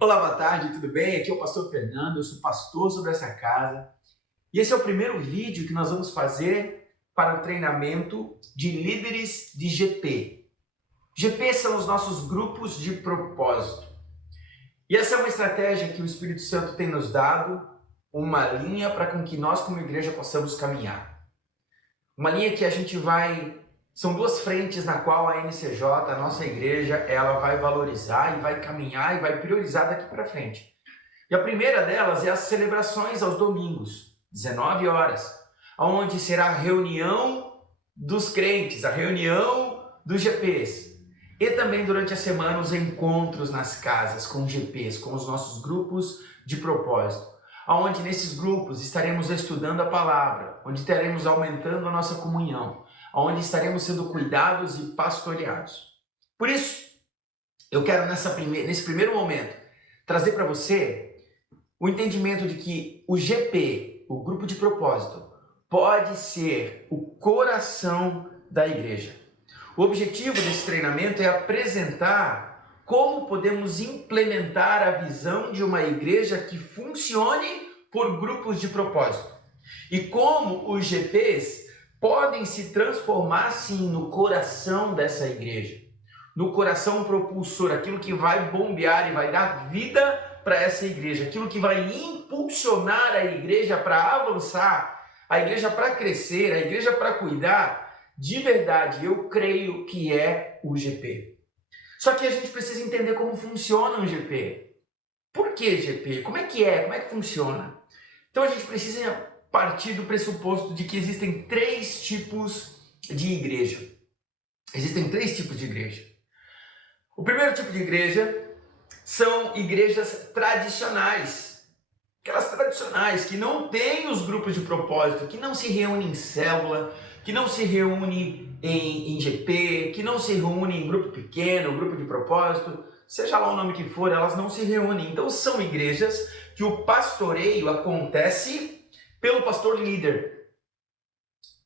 Olá, boa tarde, tudo bem? Aqui é o pastor Fernando, eu sou pastor sobre essa casa. E esse é o primeiro vídeo que nós vamos fazer para o treinamento de líderes de GP. GP são os nossos grupos de propósito. E essa é uma estratégia que o Espírito Santo tem nos dado, uma linha para com que nós como igreja possamos caminhar. Uma linha que a gente vai... São duas frentes na qual a NCJ, a nossa igreja, ela vai valorizar e vai caminhar e vai priorizar daqui para frente. E a primeira delas é as celebrações aos domingos, 19 horas, onde será a reunião dos crentes, a reunião dos GPs. E também durante a semana os encontros nas casas com GPs, com os nossos grupos de propósito. Onde nesses grupos estaremos estudando a palavra, onde estaremos aumentando a nossa comunhão, onde estaremos sendo cuidados e pastoreados. Por isso, eu quero nesse primeiro momento trazer para você o entendimento de que o GP, o grupo de propósito, pode ser o coração da igreja. O objetivo desse treinamento é apresentar como podemos implementar a visão de uma igreja que funcione por grupos de propósito. E como os GPs podem se transformar, sim, no coração dessa igreja, no coração propulsor, aquilo que vai bombear e vai dar vida para essa igreja, aquilo que vai impulsionar a igreja para avançar, a igreja para crescer, a igreja para cuidar. De verdade, eu creio que é o GP. Só que a gente precisa entender como funciona um GP. Por que GP? Como é que funciona? Então a gente precisa partir do pressuposto de que existem três tipos de igreja. Existem três tipos de igreja. O primeiro tipo de igreja são igrejas tradicionais. Aquelas tradicionais que não têm os grupos de propósito, que não se reúnem em célula, que não se reúnem em GP, que não se reúnem em grupo pequeno, grupo de propósito, seja lá o nome que for, elas não se reúnem. Então são igrejas que o pastoreio acontece pelo pastor líder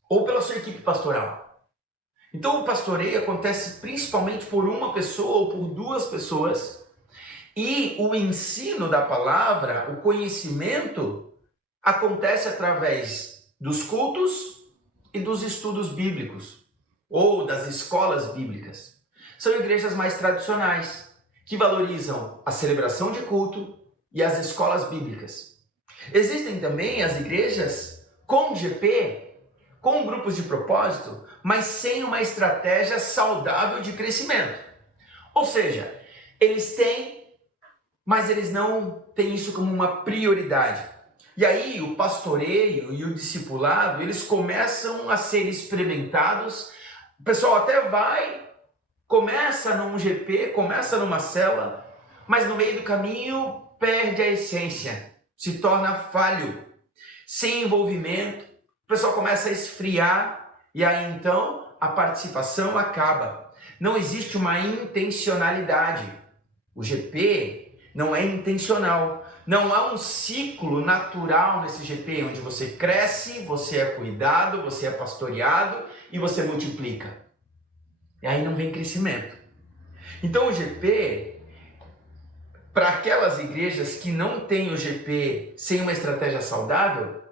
ou pela sua equipe pastoral. Então o pastoreio acontece principalmente por uma pessoa ou por duas pessoas e o ensino da palavra, o conhecimento, acontece através dos cultos e dos estudos bíblicos ou das escolas bíblicas. São igrejas mais tradicionais que valorizam a celebração de culto e as escolas bíblicas. Existem também as igrejas com GP, com grupos de propósito, mas sem uma estratégia saudável de crescimento. Ou seja, eles têm, mas eles não têm isso como uma prioridade. E aí o pastoreio e o discipulado, eles começam a ser experimentados. O pessoal até começa num GP, começa numa célula, mas no meio do caminho perde a essência. Se torna falho, sem envolvimento, o pessoal começa a esfriar e aí então a participação acaba. Não existe uma intencionalidade. O GP não é intencional. Não há um ciclo natural nesse GP, onde você cresce, você é cuidado, você é pastoreado e você multiplica. E aí não vem crescimento. Então o GP... Para aquelas igrejas que não têm o GP sem uma estratégia saudável,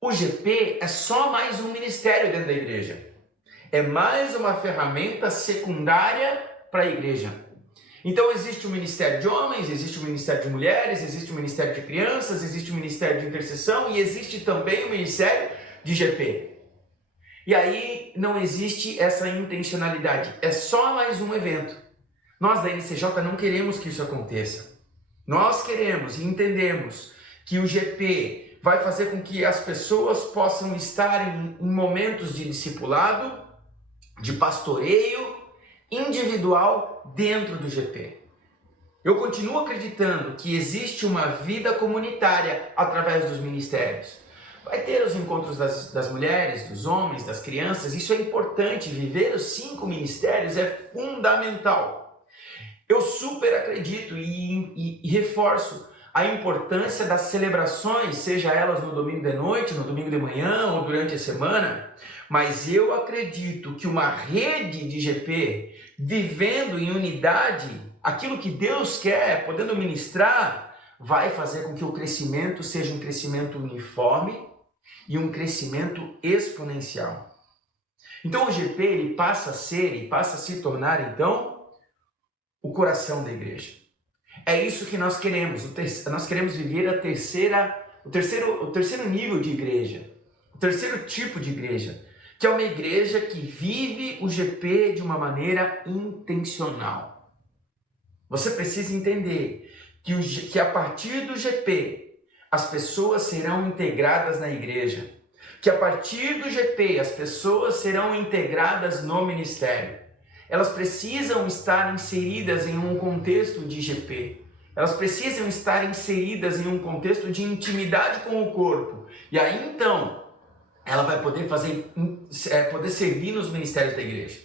o GP é só mais um ministério dentro da igreja. É mais uma ferramenta secundária para a igreja. Então existe o ministério de homens, existe o ministério de mulheres, existe o ministério de crianças, existe o ministério de intercessão e existe também o ministério de GP. E aí não existe essa intencionalidade, é só mais um evento. Nós da NCJ não queremos que isso aconteça. Nós queremos e entendemos que o GP vai fazer com que as pessoas possam estar em momentos de discipulado, de pastoreio individual dentro do GP. Eu continuo acreditando que existe uma vida comunitária através dos ministérios. Vai ter os encontros das mulheres, dos homens, das crianças, isso é importante. Viver os 5 ministérios é fundamental. Eu super acredito e reforço a importância das celebrações, seja elas no domingo de noite, no domingo de manhã ou durante a semana, mas eu acredito que uma rede de GP vivendo em unidade aquilo que Deus quer, podendo ministrar, vai fazer com que o crescimento seja um crescimento uniforme e um crescimento exponencial. Então o GP ele passa a ser e passa a se tornar então o coração da igreja. É isso que nós queremos. Nós queremos viver o terceiro nível de igreja, o terceiro tipo de igreja, que é uma igreja que vive o GP de uma maneira intencional. Você precisa entender que a partir do GP as pessoas serão integradas na igreja, que a partir do GP as pessoas serão integradas no ministério. Elas precisam estar inseridas em um contexto de GP. Elas precisam estar inseridas em um contexto de intimidade com o corpo. E aí então ela vai poder poder servir nos ministérios da igreja.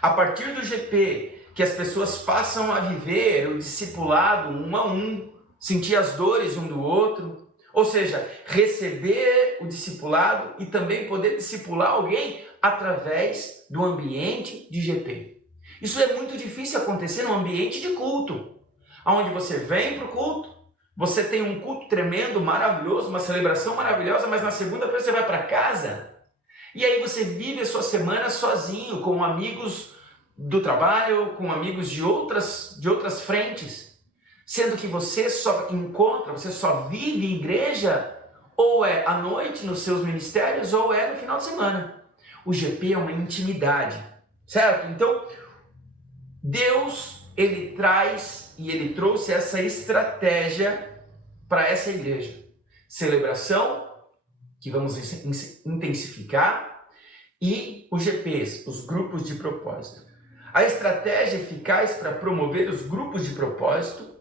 A partir do GP, que as pessoas passam a viver o discipulado um a um, sentir as dores um do outro, ou seja, receber o discipulado e também poder discipular alguém através do ambiente de GP. Isso é muito difícil acontecer no ambiente de culto, onde você vem para o culto, você tem um culto tremendo, maravilhoso, uma celebração maravilhosa, mas na segunda-feira você vai para casa e aí você vive a sua semana sozinho, com amigos do trabalho, com amigos de outras frentes, sendo que você só vive igreja ou é à noite nos seus ministérios ou é no final de semana. O GP é uma intimidade, certo? Então, Deus, ele traz e ele trouxe essa estratégia para essa igreja. Celebração, que vamos intensificar, e os GPs, os grupos de propósito. A estratégia eficaz para promover os grupos de propósito,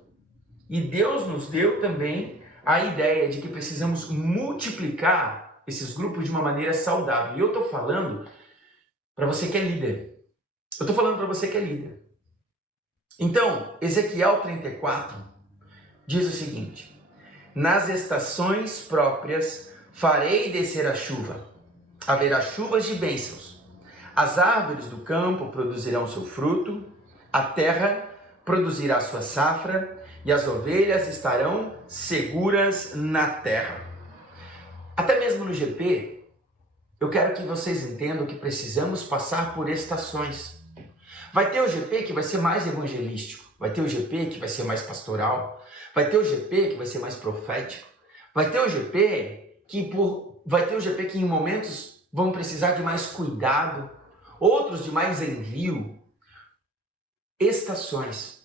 e Deus nos deu também a ideia de que precisamos multiplicar esses grupos de uma maneira saudável. E eu estou falando para você que é líder. Eu estou falando para você que é líder. Então, Ezequiel 34 diz o seguinte: nas estações próprias farei descer a chuva, haverá chuvas de bênçãos, as árvores do campo produzirão seu fruto, a terra produzirá sua safra e as ovelhas estarão seguras na terra. Até mesmo no GP, eu quero que vocês entendam que precisamos passar por estações. Vai ter o GP que vai ser mais evangelístico, vai ter o GP que vai ser mais pastoral, vai ter o GP que vai ser mais profético, vai ter o GP que em momentos vão precisar de mais cuidado, outros de mais envio. Estações,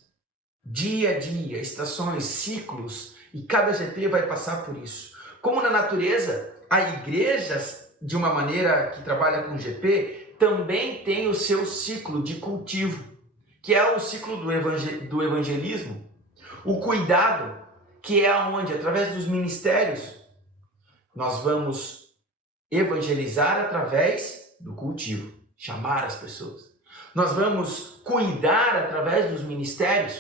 dia a dia, estações, ciclos, e cada GP vai passar por isso. Como na natureza, a igreja, de uma maneira que trabalha com GP, também tem o seu ciclo de cultivo, que é o ciclo do evangelismo, o cuidado, que é onde, através dos ministérios, nós vamos evangelizar através do cultivo, chamar as pessoas. Nós vamos cuidar através dos ministérios,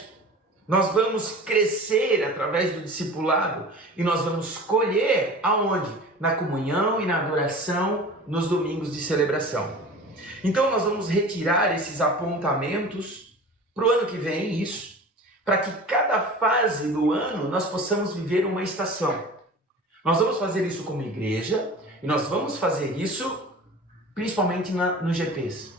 nós vamos crescer através do discipulado e nós vamos colher aonde? Na comunhão e na adoração nos domingos de celebração. Então nós vamos retirar esses apontamentos para o ano que vem, isso, para que cada fase do ano nós possamos viver uma estação. Nós vamos fazer isso como igreja e nós vamos fazer isso principalmente nos GPs.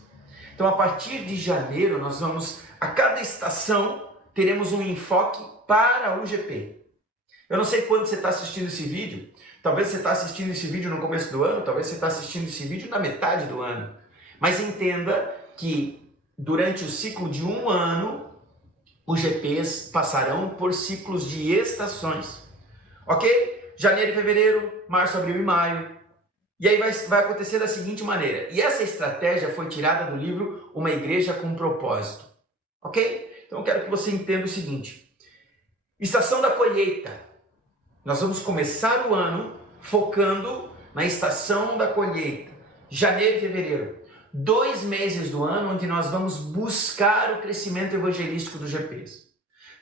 Então a partir de janeiro nós vamos, a cada estação, teremos um enfoque para o GP. Eu não sei quando você está assistindo esse vídeo, talvez você está assistindo esse vídeo no começo do ano, talvez você está assistindo esse vídeo na metade do ano. Mas entenda que durante o ciclo de um ano, os GPs passarão por ciclos de estações. Ok? Janeiro e fevereiro, março, abril e maio. E aí vai acontecer da seguinte maneira. E essa estratégia foi tirada do livro Uma Igreja com Propósito. Ok? Então eu quero que você entenda o seguinte. Estação da colheita. Nós vamos começar o ano focando na estação da colheita. Janeiro e fevereiro. 2 meses do ano onde nós vamos buscar o crescimento evangelístico dos GPs.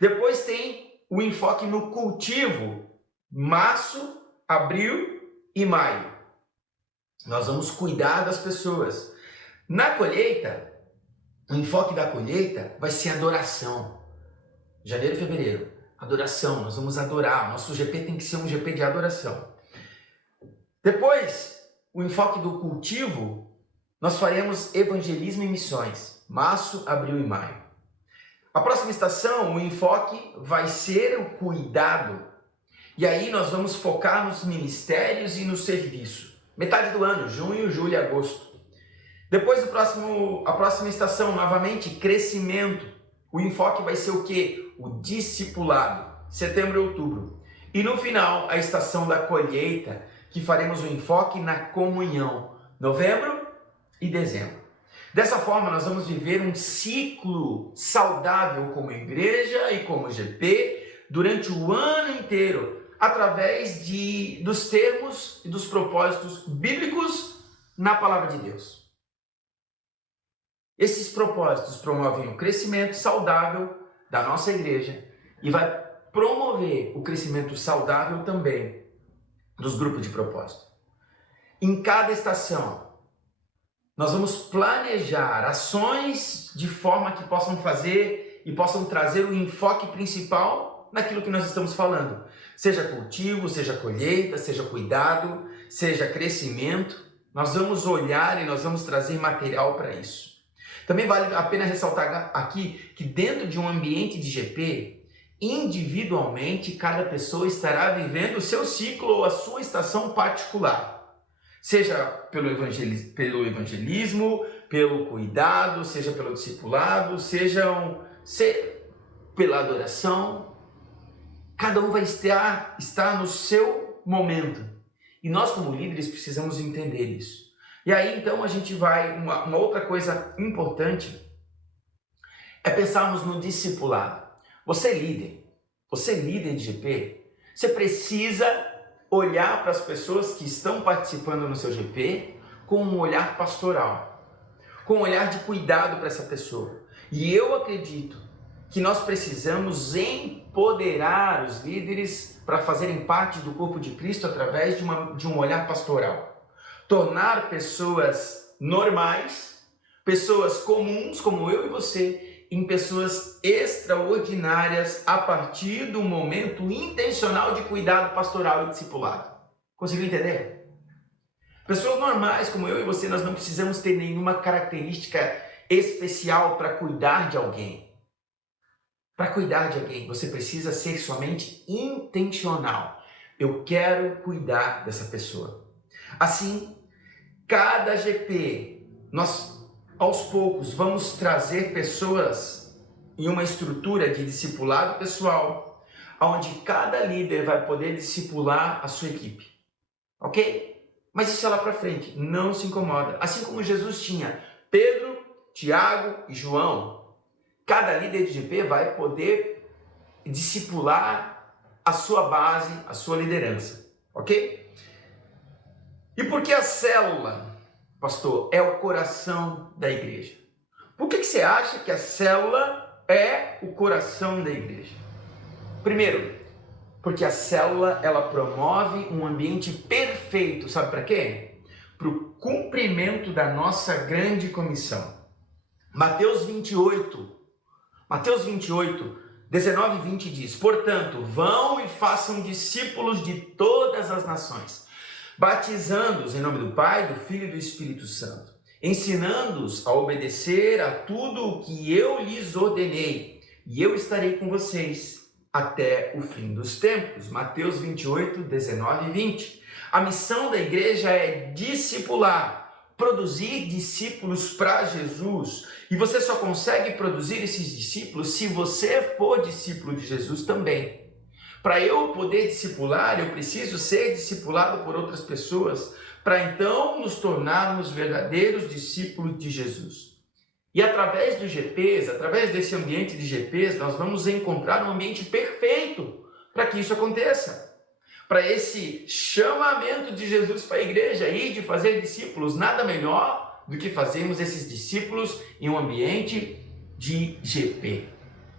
Depois tem o enfoque no cultivo. Março, abril e maio. Nós vamos cuidar das pessoas. Na colheita, o enfoque da colheita vai ser adoração. Janeiro e fevereiro, adoração, nós vamos adorar. Nosso GP tem que ser um GP de adoração. Depois, o enfoque do cultivo, nós faremos evangelismo e missões, março, abril e maio. A próxima estação, o enfoque vai ser o cuidado. E aí nós vamos focar nos ministérios e no serviço. Metade do ano, junho, julho e agosto. Depois a próxima estação, novamente, crescimento. O enfoque vai ser o quê? O discipulado, setembro e outubro. E no final, a estação da colheita, que faremos o enfoque na comunhão, novembro e dezembro. Dessa forma, nós vamos viver um ciclo saudável como igreja e como GP durante o ano inteiro, através dos termos e dos propósitos bíblicos na palavra de Deus. Esses propósitos promovem o crescimento saudável da nossa igreja e vai promover o crescimento saudável também dos grupos de propósito. Em cada estação, nós vamos planejar ações de forma que possam fazer e possam trazer o enfoque principal naquilo que nós estamos falando. Seja cultivo, seja colheita, seja cuidado, seja crescimento. Nós vamos olhar e nós vamos trazer material para isso. Também vale a pena ressaltar aqui que dentro de um ambiente de GP, individualmente, cada pessoa estará vivendo o seu ciclo ou a sua estação particular. Seja pelo evangelismo, pelo cuidado, seja pelo discipulado, seja pela adoração. Cada um vai estar no seu momento. E nós, como líderes, precisamos entender isso. E aí, então, a gente vai... Uma outra coisa importante é pensarmos no discipulado. Você é líder de GP, você precisa olhar para as pessoas que estão participando no seu GP com um olhar pastoral, com um olhar de cuidado para essa pessoa. E eu acredito que nós precisamos empoderar os líderes para fazerem parte do corpo de Cristo através de um olhar pastoral. Tornar pessoas normais, pessoas comuns como eu e você, em pessoas extraordinárias a partir do momento intencional de cuidado pastoral e discipulado. Conseguiu entender? Pessoas normais como eu e você, nós não precisamos ter nenhuma característica especial para cuidar de alguém. Para cuidar de alguém, você precisa ser somente intencional. Eu quero cuidar dessa pessoa. Assim, cada GP, nós aos poucos vamos trazer pessoas em uma estrutura de discipulado pessoal, onde cada líder vai poder discipular a sua equipe. Ok? Mas isso é lá para frente, não se incomoda. Assim como Jesus tinha Pedro, Tiago e João, cada líder de GP vai poder discipular a sua base, a sua liderança. Ok? E por que a célula, pastor, é o coração da igreja? Por que você acha que a célula é o coração da igreja? Primeiro, porque a célula ela promove um ambiente perfeito, sabe para quê? Para o cumprimento da nossa grande comissão. Mateus 28, 19 e 20 diz: portanto, vão e façam discípulos de todas as nações, batizando-os em nome do Pai, do Filho e do Espírito Santo, ensinando-os a obedecer a tudo o que eu lhes ordenei, e eu estarei com vocês até o fim dos tempos. Mateus 28, 19 e 20. A missão da igreja é discipular, produzir discípulos para Jesus, e você só consegue produzir esses discípulos se você for discípulo de Jesus também. Para eu poder discipular, eu preciso ser discipulado por outras pessoas, para então nos tornarmos verdadeiros discípulos de Jesus. E através dos GPs, através desse ambiente de GPs, nós vamos encontrar um ambiente perfeito para que isso aconteça. Para esse chamamento de Jesus para a igreja e de fazer discípulos, nada melhor do que fazermos esses discípulos em um ambiente de GP.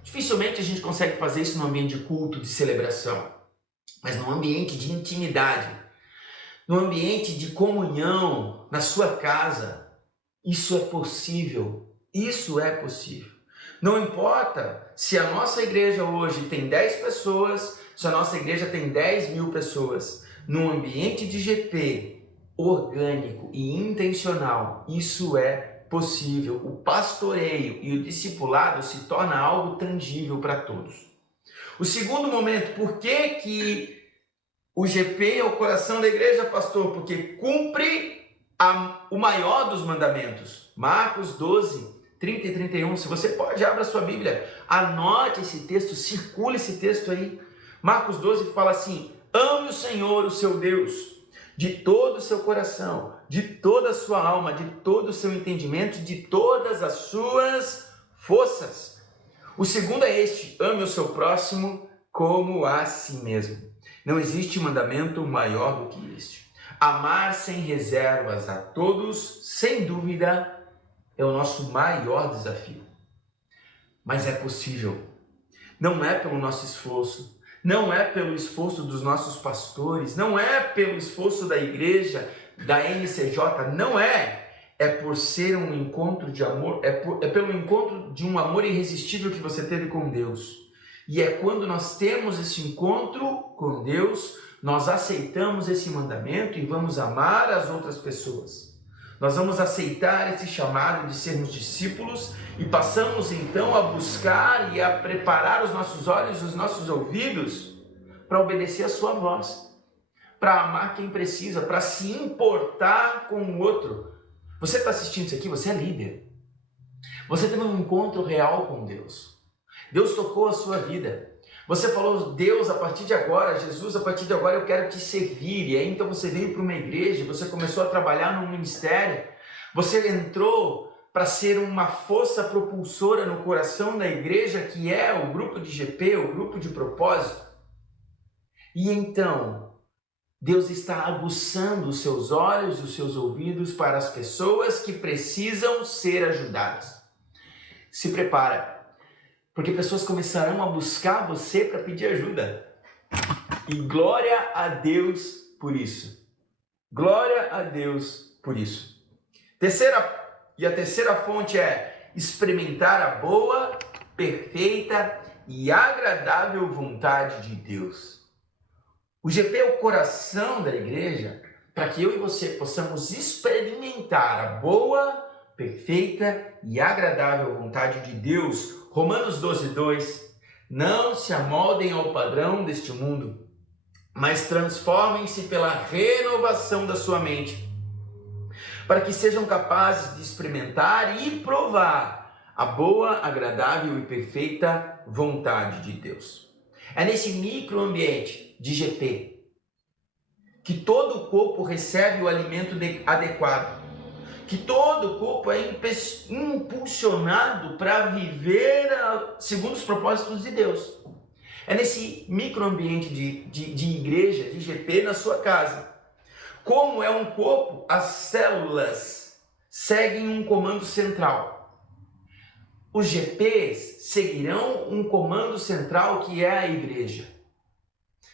Dificilmente a gente consegue fazer isso no ambiente de culto, de celebração, mas no ambiente de intimidade, no ambiente de comunhão, na sua casa, isso é possível. Isso é possível. Não importa se a nossa igreja hoje tem 10 pessoas, se a nossa igreja tem 10.000 pessoas. Num ambiente de GP orgânico e intencional, isso é possível. O pastoreio e o discipulado se torna algo tangível para todos. O segundo momento, por que o GP é o coração da igreja, pastor? Porque cumpre o maior dos mandamentos. Marcos 12, 30 e 31. Se você pode, abra sua Bíblia, anote esse texto, circule esse texto aí. Marcos 12 fala assim: ame o Senhor, o seu Deus, de todo o seu coração, de toda a sua alma, de todo o seu entendimento, de todas as suas forças. O segundo é este: ame o seu próximo como a si mesmo. Não existe mandamento maior do que este. Amar sem reservas a todos, sem dúvida, é o nosso maior desafio. Mas é possível. Não é pelo nosso esforço, não é pelo esforço dos nossos pastores, não é pelo esforço da igreja, da NCJ, não é. É por ser um encontro de amor, é pelo encontro de um amor irresistível que você teve com Deus. E é quando nós temos esse encontro com Deus, nós aceitamos esse mandamento e vamos amar as outras pessoas. Nós vamos aceitar esse chamado de sermos discípulos e passamos então a buscar e a preparar os nossos olhos e os nossos ouvidos para obedecer a sua voz, para amar quem precisa, para se importar com o outro. Você está assistindo isso aqui, você é líder. Você teve um encontro real com Deus. Deus tocou a sua vida. Você falou: Deus, a partir de agora, Jesus, a partir de agora eu quero te servir. E aí então você veio para uma igreja, você começou a trabalhar num ministério, você entrou para ser uma força propulsora no coração da igreja, que é o grupo de GP, o grupo de propósito. E então, Deus está aguçando os seus olhos e os seus ouvidos para as pessoas que precisam ser ajudadas. Se prepara, porque pessoas começarão a buscar você para pedir ajuda. E glória a Deus por isso. Glória a Deus por isso. A terceira fonte é experimentar a boa, perfeita e agradável vontade de Deus. O GP é o coração da igreja para que eu e você possamos experimentar a boa, perfeita e agradável vontade de Deus. Romanos 12:2. Não se amoldem ao padrão deste mundo, mas transformem-se pela renovação da sua mente, para que sejam capazes de experimentar e provar a boa, agradável e perfeita vontade de Deus. É nesse microambiente de GP que todo o corpo recebe o alimento adequado, que todo o corpo é impulsionado para viver segundo os propósitos de Deus. É nesse microambiente de igreja, de GP, na sua casa. Como é um corpo, as células seguem um comando central. Os GPs seguirão um comando central que é a igreja.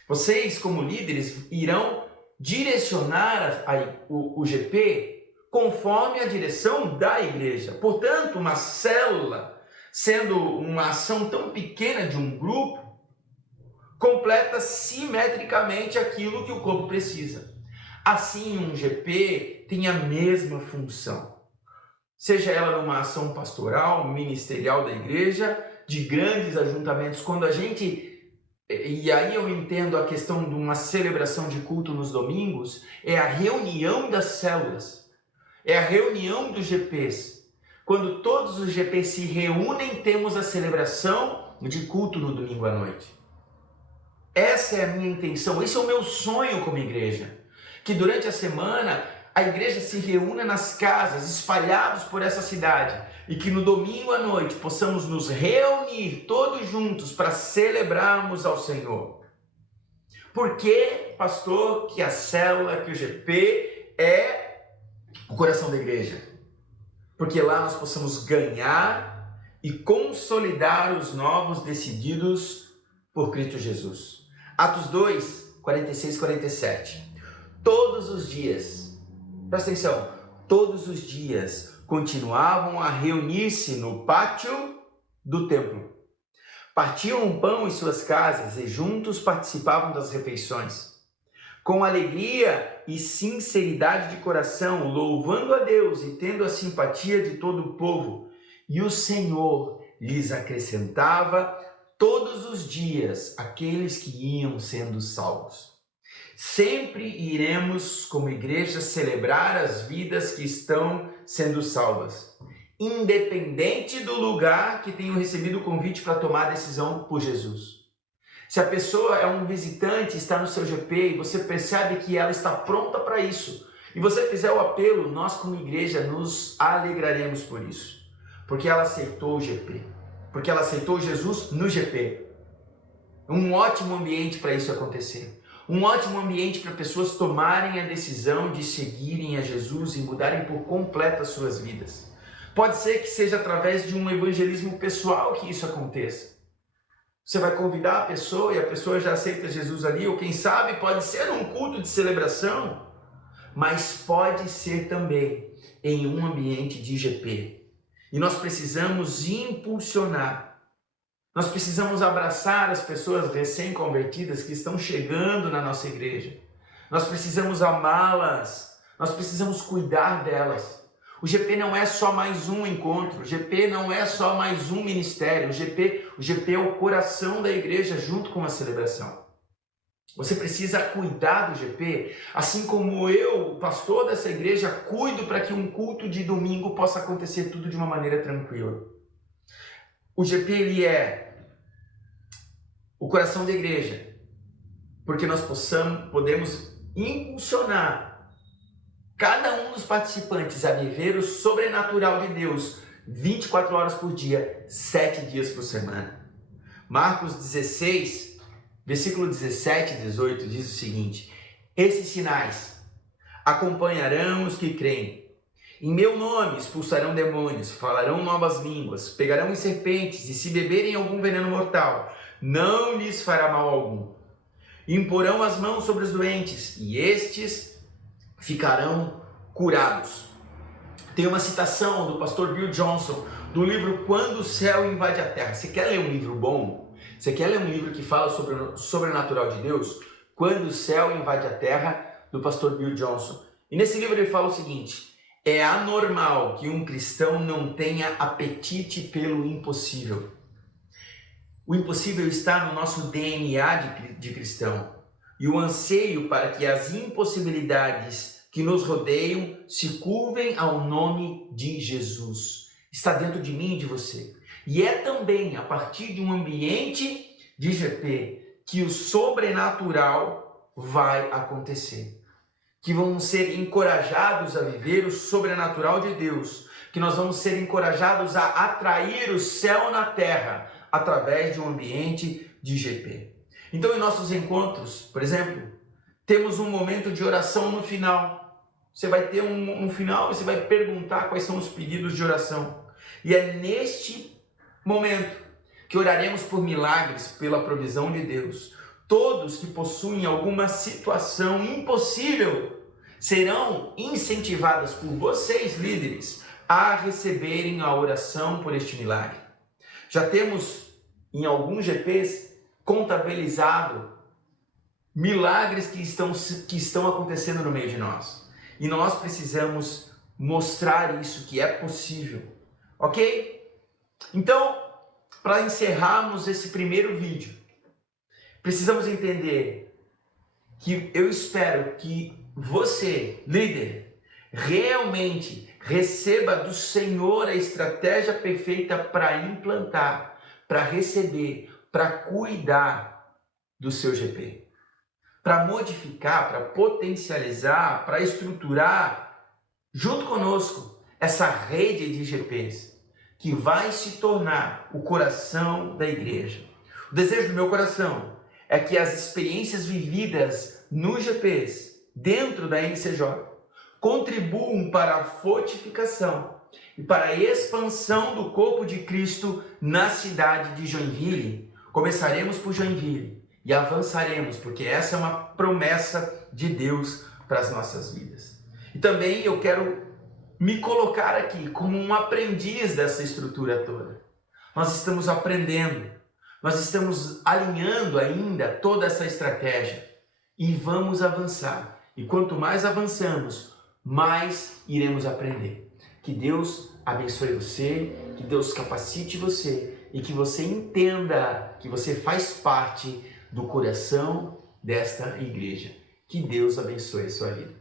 Vocês, como líderes, irão direcionar o GP conforme a direção da igreja. Portanto, uma célula, sendo uma ação tão pequena de um grupo, completa simetricamente aquilo que o corpo precisa. Assim, um GP tem a mesma função. Seja ela numa ação pastoral, ministerial da igreja, de grandes ajuntamentos, quando a gente... E aí eu entendo a questão de uma celebração de culto nos domingos, é a reunião das células. É a reunião dos GPs. Quando todos os GPs se reúnem, temos a celebração de culto no domingo à noite. Essa é a minha intenção, esse é o meu sonho como igreja. Que durante a semana a igreja se reúna nas casas, espalhados por essa cidade. E que no domingo à noite possamos nos reunir todos juntos para celebrarmos ao Senhor. Por que, pastor, que a célula, que o GP é o coração da igreja? Porque lá nós possamos ganhar e consolidar os novos decididos por Cristo Jesus. Atos 2, 46 e 47. Todos os dias, presta atenção, todos os dias continuavam a reunir-se no pátio do templo. Partiam o pão em suas casas e juntos participavam das refeições. Com alegria e sinceridade de coração, louvando a Deus e tendo a simpatia de todo o povo. E o Senhor lhes acrescentava todos os dias aqueles que iam sendo salvos. Sempre iremos, como igreja, celebrar as vidas que estão sendo salvas, independente do lugar que tenham recebido o convite para tomar a decisão por Jesus. Se a pessoa é um visitante, está no seu GP e você percebe que ela está pronta para isso, e você fizer o apelo, nós como igreja nos alegraremos por isso, porque ela aceitou o GP, porque ela aceitou Jesus no GP. Um ótimo ambiente para isso acontecer. Um ótimo ambiente para pessoas tomarem a decisão de seguirem a Jesus e mudarem por completo as suas vidas. Pode ser que seja através de um evangelismo pessoal que isso aconteça. Você vai convidar a pessoa e a pessoa já aceita Jesus ali, ou quem sabe pode ser num culto de celebração, mas pode ser também em um ambiente de GP. E nós precisamos impulsionar. Nós precisamos abraçar as pessoas recém-convertidas que estão chegando na nossa igreja. Nós precisamos amá-las. Nós precisamos cuidar delas. O GP não é só mais um encontro. O GP não é só mais um ministério. O GP é o coração da igreja junto com a celebração. Você precisa cuidar do GP, assim como eu, o pastor dessa igreja, cuido para que um culto de domingo possa acontecer tudo de uma maneira tranquila. O GP, ele é o coração da igreja, porque nós podemos impulsionar cada um dos participantes a viver o sobrenatural de Deus 24 horas por dia, 7 dias por semana. Marcos 16, versículo 17 e 18 diz o seguinte: esses sinais acompanharão os que creem. Em meu nome expulsarão demônios, falarão novas línguas, pegarão em serpentes, e se beberem algum veneno mortal, não lhes fará mal algum. Imporão as mãos sobre os doentes, e estes ficarão curados. Tem uma citação do pastor Bill Johnson, do livro Quando o Céu Invade a Terra. Você quer ler um livro bom? Você quer ler um livro que fala sobre o sobrenatural de Deus? Quando o Céu Invade a Terra, do pastor Bill Johnson. E nesse livro ele fala o seguinte: é anormal que um cristão não tenha apetite pelo impossível. O impossível está no nosso DNA de cristão. E o anseio para que as impossibilidades que nos rodeiam se curvem ao nome de Jesus está dentro de mim e de você. E é também a partir de um ambiente de GP que o sobrenatural vai acontecer. Que vamos ser encorajados a viver o sobrenatural de Deus. Que nós vamos ser encorajados a atrair o céu na terra através de um ambiente de GP. Então, em nossos encontros, por exemplo, temos um momento de oração no final. Você vai ter um final e você vai perguntar quais são os pedidos de oração. E é neste momento que oraremos por milagres, pela provisão de Deus. Todos que possuem alguma situação impossível serão incentivados por vocês, líderes, a receberem a oração por este milagre. Já temos em alguns GPs contabilizado milagres que estão acontecendo no meio de nós. E nós precisamos mostrar isso, que é possível. Ok? Então, para encerrarmos esse primeiro vídeo, precisamos entender que eu espero que você, líder, realmente receba do Senhor a estratégia perfeita para implantar, para receber, para cuidar do seu GP, para modificar, para potencializar, para estruturar junto conosco essa rede de GPs que vai se tornar o coração da igreja. O desejo do meu coração é que as experiências vividas nos GPs, dentro da MCJ, contribuam para a fortificação e para a expansão do corpo de Cristo na cidade de Joinville. Começaremos por Joinville e avançaremos, porque essa é uma promessa de Deus para as nossas vidas. E também eu quero me colocar aqui como um aprendiz dessa estrutura toda. nós estamos aprendendo, nós estamos alinhando ainda toda essa estratégia e vamos avançar. E quanto mais avançamos, mais iremos aprender. Que Deus abençoe você, que Deus capacite você e que você entenda que você faz parte do coração desta igreja. Que Deus abençoe a sua vida.